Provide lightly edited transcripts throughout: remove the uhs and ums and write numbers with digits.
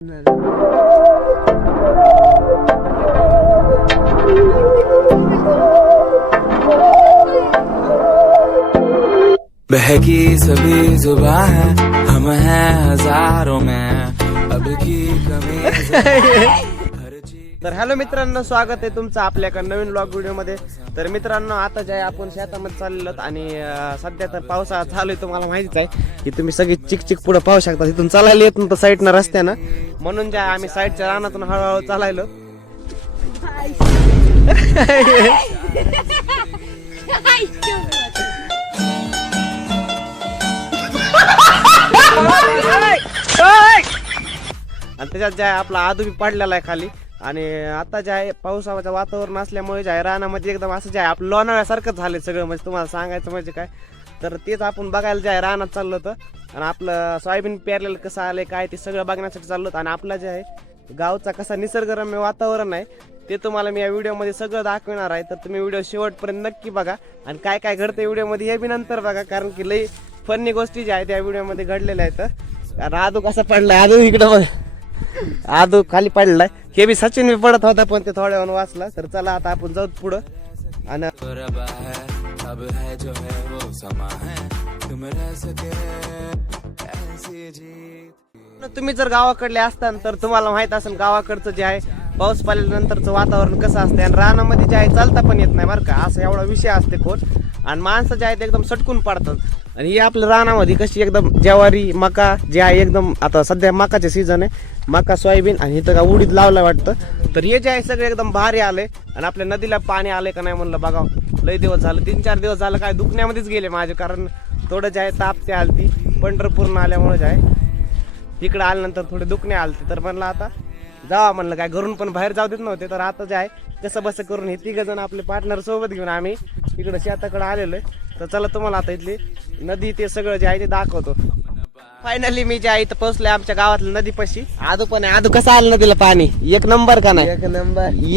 बहकी सभी जुबां है, हम हैं हजारों में, अब की कमी तर हॅलो मित्रांनो, स्वागत आहे तुमचं आपल्या एका नवीन व्लॉग व्हिडिओ मध्ये. तर मित्रांनो, आता जे आहे आपण शेतामध्ये चाललेलो आणि सध्या तर पावसाळा चालू आहे. तुम्हाला माहितीच आहे की तुम्ही सगळी चिक पुढे पाहू शकता. तिथून चालायला येत नव्हतं साईडनं रस्त्यानं, म्हणून जे आहे आम्ही साईडच्या रानातून हळूहळू चालायलो. आणि त्याच्यात जे आहे आपला आदू बी पडलेला आहे खाली. आणि आता जे आहे पावसाचं वातावरण असल्यामुळे जे आहे रानामध्ये एकदम असं जे आहे आपलं लोणावळ्यासारखंच झालं सगळं. म्हणजे तुम्हाला सांगायचं म्हणजे काय, तर तेच आपण बघायला जे आहे रानात चाललो होतं. आणि आपलं सोयाबीन पेरलेलं कसं आलंय काय ते सगळं बघण्यासाठी चाललो होतं. आणि आपला जे आहे गावचा कसा निसर्गरम्य वातावरण आहे ते तुम्हाला मी या व्हिडिओमध्ये सगळं दाखवणार आहे. तर तुम्ही व्हिडिओ शेवटपर्यंत नक्की बघा. आणि काय काय घडतं व्हिडिओमध्ये हे बी नंतर बघा, कारण की लई फन्नी गोष्टी ज्या आहेत त्या व्हिडिओमध्ये घडलेल्या आहेत. कारण आदू कसा पडलाय, आदू इकडं बघ, आदू खाली पडलाय. हे बी सचिन बी पडत होता पण ते थोड्या वेळानं वाचला. तर चला आता आपण जाऊ पुढं. आणि अब है जो है वो समा है, तुम रह सके ऐसी जीत. तुम्ही जर गावाकडले असता तर तुम्हाला माहित असेल गावाकडचं जे आहे पाऊस पडल्यानंतरचं वातावरण कसं असतं. आणि रानामध्ये जे आहे चालता पण येत नाही बरं का, असा एवढा विषय असते खोल. आणि माणसं जे आहेत एकदम सटकून पडतात. आणि हे आपल्या रानामध्ये कशी एकदम ज्वारी मका जे आहे एकदम, आता सध्या मकाचे सीझन आहे, मका सोयाबीन आणि इथं का उडीद लावलं वाटतं. तर हे जे आहे सगळे एकदम भारी आले. आणि आपल्या नदीला पाणी आले का नाही म्हणलं बघा. लय दिवस झालं, 3-4 दिवस झालं काय दुखण्यामध्येच गेले माझे. कारण थोडं जे आहे ताप ते आलती पंढरपूरनं आल्यामुळे जे आहे इकडं आल्यानंतर थोडे दुखणे आलते. तर म्हणलं आता जावा, म्हणलं काय घरून पण बाहेर जाऊ देत नव्हते. तर आता जे आहे कसं बसं करून हे 3 जण आपले पार्टनर सोबत घेऊन आम्ही इकडं शेताकडे आलेलो आहे. तर चला तुम्हाला आता इथली नदी ते सगळं जे आहे ते दाखवतो. फायनली मी जे आहे इथं पोहोचले आमच्या गावातल्या नदीपाशी. आदू पण आहे. आदू कसं आलं नदीला पाणी? एक नंबर का नाही?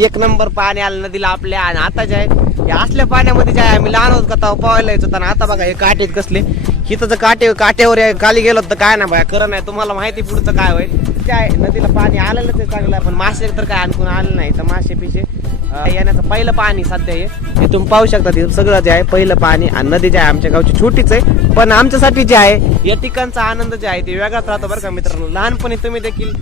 एक नंबर पाणी आलं नदीला आपल्या. आणि आता जे आहे या असल्या पाण्यामध्ये जे आहे आम्ही लहान होतो का तेव्हा पोहायला यायचो. आणि आता बघा हे काटे कसले, हिथं जर काट्यावर खाली गेलो तर काय ना बाया खरं नाही. तुम्हाला माहिती पुढचं काय होईल. काय नदीला पाणी आलेलं ते चांगलं आहे, पण मासे तर काय आणखून आलं नाही. तर मासे पिशे येण्याचं पहिलं पाणी सध्या हे तुम्ही पाहू शकता. ते सगळं जे आहे पहिलं पाणी. आणि नदी जे आहे आमच्या गावची छोटीच आहे, पण आमच्यासाठी जे आहे या ठिकाणचा आनंद जे आहे ते वेगळाच राहतो बरं का मित्रांनो. लहानपणी तुम्ही देखील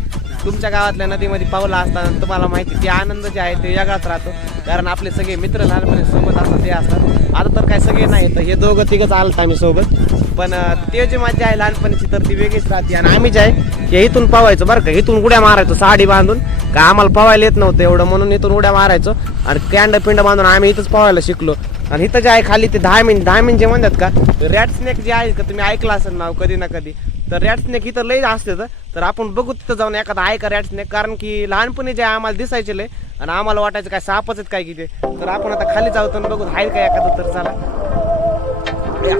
तुमच्या गावातल्या नदीमध्ये पावला असताना तुम्हाला माहिती ते आनंद जे आहे ते वेगळाच राहतो. कारण आपले सगळे मित्र लहानपणी सोबत असतात ते असतात. आता तर काय सगळे नाही, तर हे 2-3 आलत आम्ही सोबत. पण ते जी मजा आहे लहानपणीची तर ती वेगळीच राहते. आणि आम्ही जे आहे हे इथून पावायचो बरं का, इथून उड्या मारायचो साडी बांधून. का आम्हाला पवायला येत नव्हतं एवढं, म्हणून इथून उड्या मारायचो. आणि पिंड बांधून आम्ही इथंच पवायला शिकलो. आणि इथं जे आहे खाली ते 10 मिनिट जे म्हणतात का, रॅट स्नेक जे आहे का तुम्ही ऐकलं असेल नाव कधी ना कधी. तर रॅट स्नेक इथं लई असते. तर आपण बघू तिथं जाऊन एखादा आहे का रॅट स्नेक. कारण की लहानपणी जे आम्हाला दिसायचे लय आणि आम्हाला वाटायचं काय सापच आहेत काय की ते. तर आपण आता खाली जाऊ तर बघू आहे का एखादं. तर चला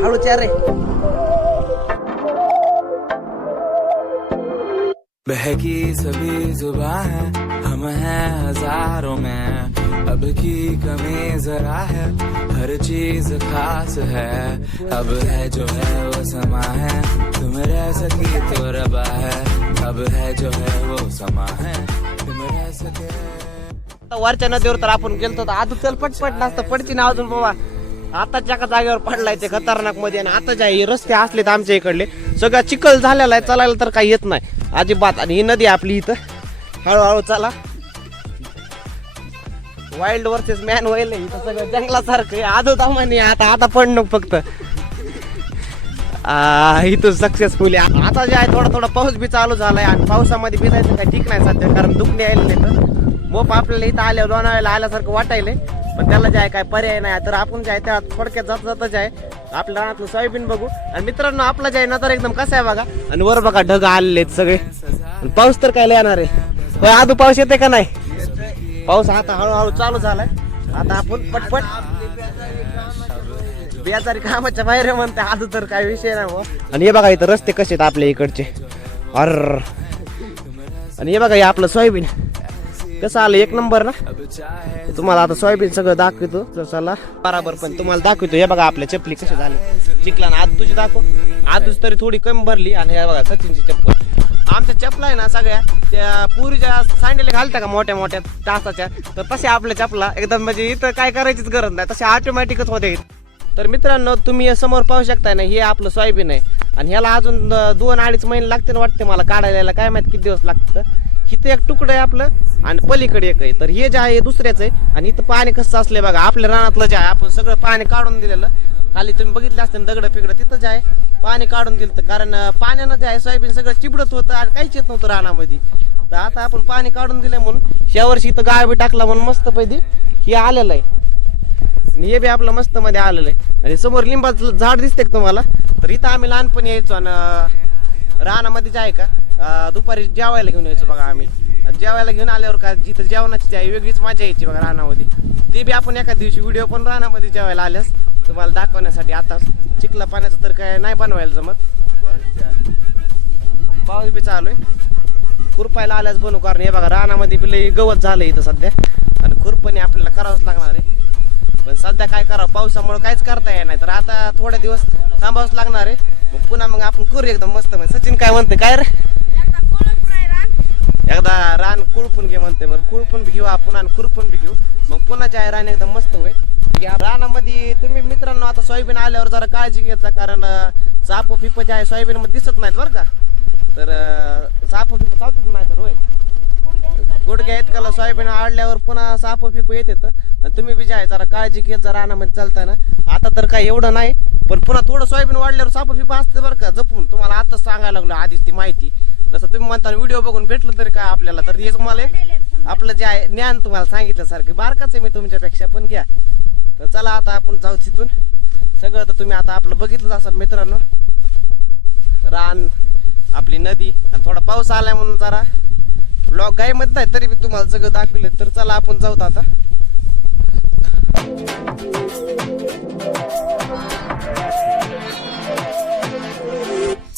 हळू चार रे. बहकी सभी जुबां है, हम हैं हजारों में, अब की कमी जरा है, हर चीज खास है, अब है जो है वो समा है, तुम रह सकी तो रबा है, अब है जो है वो समा है, तुम रह सके. वरच्या नदीवर तर आपण गेलतो तर आदू चल पटपट नसतं पडची ना अजून बाबा. आताच्या एका जागेवर पडलाय ते खतरनाक मध्ये. आणि आता जे रस्ते असलेत आमच्या इकडले सगळा चिखल झालेला आहे, चालायला तर काही येत नाही अजिबात. आणि ही नदी आपली इथं हळूहळू चला. वाईल्ड वर्सेस मॅन व्हायला इथं सगळं जंगलासारखं. आदू दामाने आता पडणं फक्त इथं सक्सेसफुली. आता जे आहे थोडा पाऊस बी चालू झालाय. आणि पावसामध्ये भिजायचं काही ठीक नाही सध्या, कारण दुखणे यायला नाही. तर मोप आपल्याला इथं आल्यावर लोणावळ्याला आल्यासारखं वाटायलंय, पण त्याला जे आहे काय पर्याय नाही. तर आपण जे आहे त्या थोडक्यात जाता जे आहे आपल्या रानातलं सोयाबीन बघू. आणि मित्रांनो आपला जे आहे ना तर एकदम कसं आहे बघा. आणि वर बघा ढग आलेले आहेत सगळे. पाऊस तर काय येणार आहे. आदू पाऊस येते का नाही? पाऊस आता हळूहळू चालू झालाय. आता आपण पटपट बेजारी कामाच्या बाहेर म्हणते आदू, तर काय विषय नाही. आणि हे बघा इथं रस्ते कसे आहेत आपल्या इकडचे. आणि हे बघा हे आपलं सोयाबीन कसं आलं एक नंबर ना. तुम्हाला आता सोयाबीन सगळं दाखवतो. तर चला बरोबर पण तुम्हाला दाखवतो. हे बघा आपल्या चपली कशा झाल्या चिखला. आज तुझी दाखव. आजच तरी थोडी कमी भरली. आणि हे बघा सचिनची चप्पल आमच्या चपला आहे ना सगळ्या त्या पुरीच्या सँडल घालत्या का मोठ्या मोठ्या तासाच्या, तर तशा आपल्या चपला एकदम म्हणजे इथं काय करायचीच गरज नाही, तशा ऑटोमॅटिकच होते. तर मित्रांनो तुम्ही समोर पाहू शकताय ना, हे आपलं सोयाबीन आहे आणि ह्याला अजून 2-2.5 महिने लागते ना वाटते मला काढायला, काय माहिती किती दिवस लागतं. इथं एक तुकडं आहे आपलं आणि पलीकडे एक आहे. तर हे जे आहे दुसऱ्याच आहे आणि इथं पाणी कसं असलंय बघा, आपल्या रानातलं जे आहे आपण सगळं पाणी काढून दिलेलं. खाली तुम्ही बघितलं असतं दगड पिगड तिथं जे आहे पाणी काढून दिलं, कारण पाण्यानं जे आहे सोयाबीन सगळं चिबडत होतं आणि काहीच येत नव्हतं रानामध्ये. तर आता आपण पाणी काढून दिलंय म्हणून ह्या वर्षी इथं गाळ बी टाकला म्हणून मस्त पैदी हे आलेलं आहे आणि हे बी आपलं मस्त मध्ये आलेलं आहे. आणि समोर लिंबाचं झाड दिसते का तुम्हाला, तर इथं आम्ही लहानपणी यायचो आणि रानामध्ये जे आहे का दुपारी जेवायला घेऊन यायचो बघा आम्ही. जेवायला घेऊन आल्यावर का जिथं जेवणाची जी आहे वेगळीच मजा यायची बघा रानामध्ये. ते बी आपण एका दिवशी व्हिडिओ पण रानामध्ये जेवायला आल्यास तुम्हाला दाखवण्यासाठी. आता चिखला पाण्याचं तर काय नाही बनवायला जमत, पाऊस बी चालू आहे. खुरपायला आल्यास बनवू, कारण हे बघा रानामध्ये बी लई गवत झालं इथं सध्या आणि खुरपणी आपल्याला करावंच लागणार आहे. पण सध्या काय करावं, पावसामुळे काहीच करता येणार नाही. तर आता थोडे दिवस थांबावंच लागणार आहे. मग पुन्हा मग आपण करू एकदम मस्त. सचिन काय म्हणते, काय रे एकदा रान कुळपून घे म्हणते. बरं कुळपून बी घेऊ आपण आणि खुरपून बी घेऊ, मग पुन्हा जे आहे रान एकदम मस्त होईल. या रानामध्ये तुम्ही मित्रांनो आता सोयाबीन आल्यावर जरा काळजी घेत जा, कारण साप पिप जे आहे सोयाबीन मध्ये दिसत नाहीत बरं का. तर साप पिप चालतच नाही तर होय, गुडघ्या आहेत का सोयाबीन आडल्यावर पुन्हा साप पिप येतात. आणि तुम्ही बी जे आहे जरा काळजी घेत जा रानामध्ये चालताना. आता तर काय एवढं नाही, पण पुन्हा थोडं सोयाबीन वाढल्यावर साप पिप असते बरं का, जपून. तुम्हाला आताच सांगायला लागलो आधीच ती माहिती, जसं तुम्ही म्हणता व्हिडिओ बघून भेटलं तरी काय आपल्याला. तर हे तुम्हाला एक आपलं जे आहे ज्ञान तुम्हाला सांगितलं सारखं, बारकाच आहे मी तुमच्यापेक्षा, पण घ्या. तर चला आता आपण जाऊ तिथून. सगळं तर तुम्ही आता आपलं बघितलंच असाल मित्रांनो, रान आपली नदी आणि थोडा पाऊस आलाय म्हणून जरा ब्लॉग गायमध्ये नाही तरी मी तुम्हाला सगळं दाखवले. तर चला आपण जाऊत आता.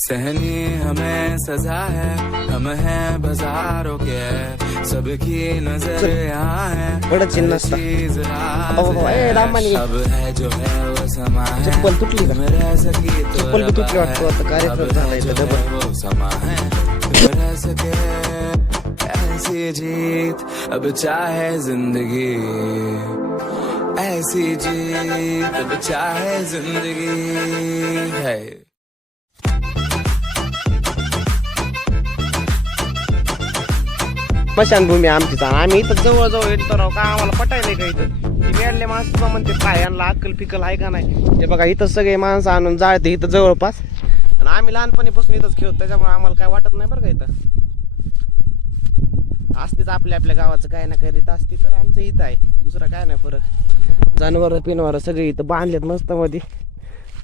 सहनी हमें सजा है, हम हैं बाजारों के, सबकी नजर यहाँ है, बड़ा चिन्ह था। चीज अब है जो है वो समा है, चप्पल तुटली का? रह सकी तो चप्पल भी तुटली वाटतं आता, कार्यक्रम झाला इथं डबल. वो समा है, रह सके ऐसी जीत अब चाहे जिंदगी, ऐसी जीत अब चाहे जिंदगी है. स्मशानभूमी आमचीच, आम्ही इथं जवळजवळ येतो राव. का आम्हाला पटायलंय का इथं मेडले माणसं म्हणते काय यांना अक्कल फिकल आहे का नाही. ते बघा इथं सगळे माणसं आणून जाळते इथं जवळपास, आणि आम्ही लहानपणीपासून इथंच खेळतो, त्याच्यामुळे आम्हाला काय वाटत नाही बरं का. इथं असतेच आपल्या आपल्या गावाचं काय ना करीत असते, तर आमचं इथं आहे, दुसरा काय नाही फरक. जनावर पिनवर सगळे इथं बांधलेत मस्त मध्ये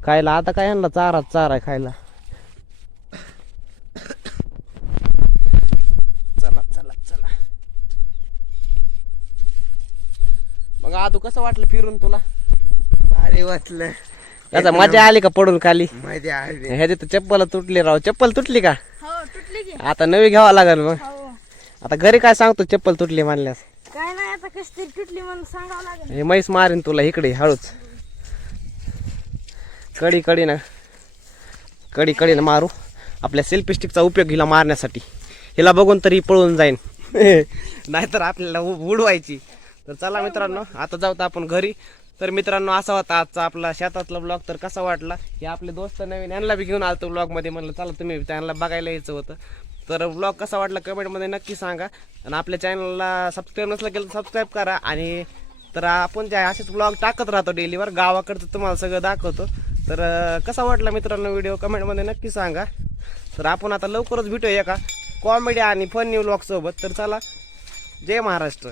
खायला. आता काय यांना चारा आहे खायला. चला चला चला. मग आदू कसं वाटलं फिरून तुला? भारी वाटलं. त्याचा मजा आली का पडून खाली? मजा आली. ह्याची तर चप्पल तुटली राव. चप्पल तुटली का? हो तुटली की. आता नवी घ्यावा लागेल. मग हो आता घरी काय सांगतो चप्पल तुटली मानल्यास? काय नाही, आता कशी तरी तुटली म्हणून सांगावं लागेल. हे म्हैस मारीन तुला इकडे हळूच. कडी मारू. आपल्या सेल्फी स्टिकचा उपयोग हिला मारण्यासाठी. हिला बघून तरी पळून जाईन नाहीतर आपल्याला उडवायची. तर चला मित्रांनो आता जाऊत आपण घरी. तर मित्रांनो असा होता आजचा आपला शेतातला ब्लॉग. तर कसा वाटला हे आपले दोस्त नवीन यांना बी घेऊन आलतो ब्लॉगमध्ये. म्हणलं चला तुम्ही त्यांना बघायला यायचं होतं. तर ब्लॉग कसा वाटला कमेंटमध्ये नक्की सांगा. आणि आपल्या चॅनलला सबस्क्राईब नसलं केलं सबस्क्राईब करा. आणि तर आपण जे असेच ब्लॉग टाकत राहतो डेलीवर, गावाकडचं तुम्हाला सगळं दाखवतो. तर कसा वाटला मित्रांनो व्हिडिओ कमेंटमध्ये नक्की सांगा. तर आपण आता लवकरच भेटूया एका कॉमेडी आणि फनी व्लॉग सोबत. तर चला, जय महाराष्ट्र.